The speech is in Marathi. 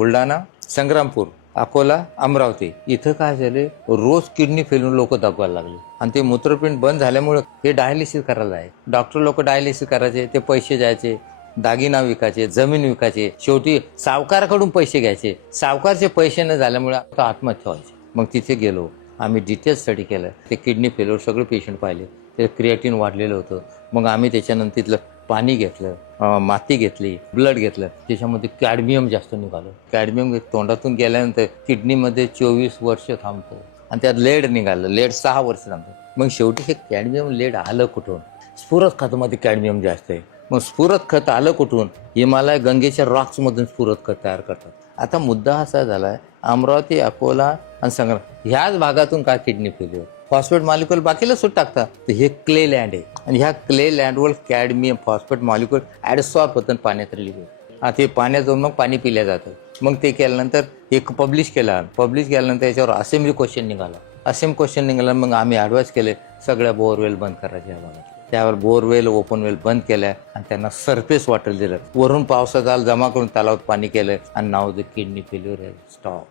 बुलढाणा, संग्रामपूर, अकोला, अमरावती इथं काय झाले, रोज किडनी फेलून लोक दगवायला लागले आणि ते मूत्रपिंड बंद झाल्यामुळे हे डायलिसिस करायला आहे. डॉक्टर लोक डायलिसिस करायचे, ते पैसे द्यायचे, दागिना विकायचे, जमीन विकायचे, शेवटी सावकाराकडून पैसे घ्यायचे. सावकारचे पैसे न झाल्यामुळे आत्महत्या व्हायची. मग तिथे गेलो, आम्ही डिटेल स्टडी केलं. ते किडनी फेलवर सगळे पेशंट पाहिले, ते क्रिएटिन वाढलेलं होतं. मग आम्ही त्याच्यानंतर तिथलं पाणी घेतलं, माती घेतली, ब्लड घेतलं, त्याच्यामध्ये कॅडमियम जास्त निघालं. कॅडमियम तोंडातून गेल्यानंतर किडनीमध्ये 24 वर्ष थांबतो आणि त्यात लेड निघालं. लेड 6 वर्ष थांबतो. मग शेवटी हे कॅडमियम लेड आलं कुठून? स्फुरद खतामध्ये कॅडमियम जास्त आहे. मग स्फुरद खत आलं कुठून? हिमालय गंगेच्या रॉक्समधून स्फुरद खत तयार करतात. आता मुद्दा असा झाला आहे, अमरावती, अकोला आणि संग्राम ह्याच भागातून काय किडनी फेल्युअर, फॉस्फेट मॉलिक्युल बाकीला सुट टाकतात. तर हे क्ले लँड आहे आणि ह्या क्ले लँडवर कॅडमियम फॉस्फेट मॉलिक्युल ॲडसॉर्ब होतं पाण्यात रिलीज होतं. आता हे पाण्यात जाऊन मग पाणी पिल्या जातं. मग ते केल्यानंतर एक पब्लिश केल्यानंतर याच्यावर असेंब्ली क्वेश्चन निघाला. मग आम्ही ॲडवाइस केले सगळ्या बोअरवेल बंद करायच्या या भागात. त्यावर बोअरवेल, ओपन वेल बंद केल्या आणि त्यांना सरफेस वॉटर दिलं. वरून पावसाचा जमा करून तलावात पाणी केलं आणि नाव द किडनी फेल्युअर स्टॉप.